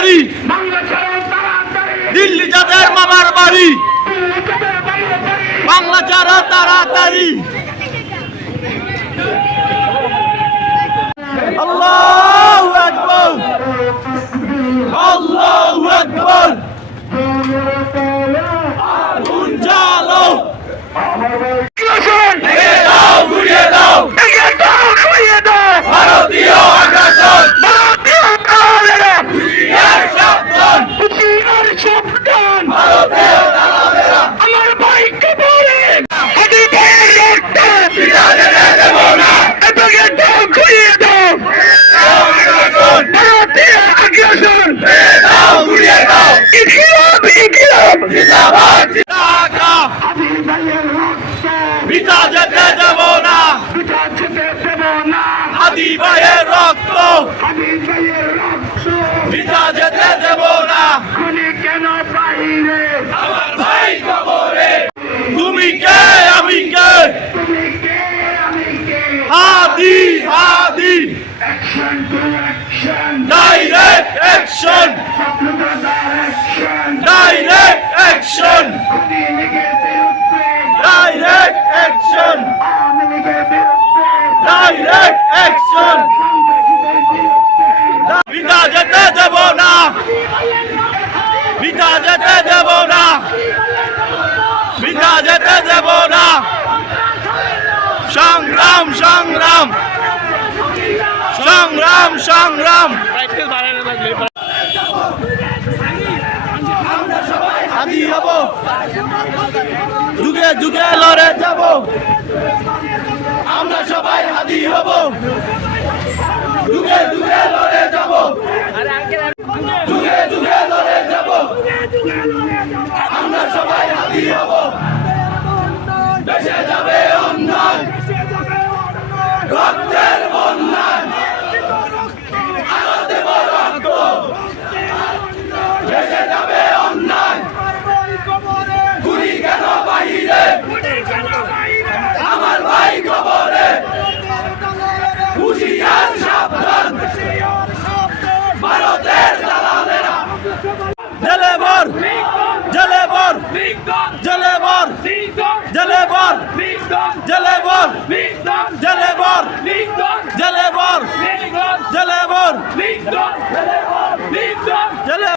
তাড়াতাড়ি, দিল্লি যাদের মামার বাড়ি, বাংলা ছাড়ো তাড়াতাড়ি। আল্লাহু আকবার, আল্লাহু আকবার। আগুন জ্বালো, ভেঙে দাও, গুড়িয়ে দাও, ভারতীয় আগ্রাসন, হুঁশিয়ার সাবধান, ভারতীয় দালালেরা আমার ভাইকে বলে আমি ভাইয়ের রক্ত পিতা যেতে দেব না, এটাকে দাও, ঘুরিয়ে দাও, ভারতীয় আগ্রাসন, ভেঙে দাও, গুড়িয়ে দাও, ইনকিলাব, ইনকিলাব, জিন্দাবাদ, ঢাকা, আমি ভাইয়ের রক্ত পিতা যেতে দেব না, পিতা যেতে দেব না, আদি ভাইয়ের রক্ত, আদি ভাইয়ের রক্ত পিতা যেতে দেব না, খুনি কেন বাহিরে, আমার ভাই কবরে, তুমি কে আমি কে, তুমি কে আমি কে, Hadi Hadi, action to action, direct action, direct action, খুনি লীগের বিরুদ্ধে, ডাইরেক্ট অ্যাকশন, আওয়ামী লীগের বিরুদ্ধে, ডাইরেক্ট অ্যাকশন, সন্ত্রাসীদের বিরুদ্ধে, পিতা যেতে দেব না, পিতা যেতে দেব না, পিতা যেতে দেব না, সংগ্রাম সংগ্রাম সংগ্রাম সংগ্রাম, হাদি হব, যুগে যুগে লড়ে যাব, আমরা সবাই হাদি হব, যুগে যুগে লড়ে যাব, যুগে যুগে লড়ে যাব, আমরা সবাই হাদি হব, দেশে যাবে অন্যায়, রক্তের বন্যায়, আরো দেব রক্ত, দেশে যাবে অন্যায়, গুলি কেন বাহিরে, আমার ভাই কবরে, হুঁশিয়ার সাবধান, ভারতের দালালেরা জেলে ভর, জেলে ভর, জেলে ভর, জেলে ভর, জেলে ভর, জেলে ভর, জেলে ভর, জেলে ভর, জেলে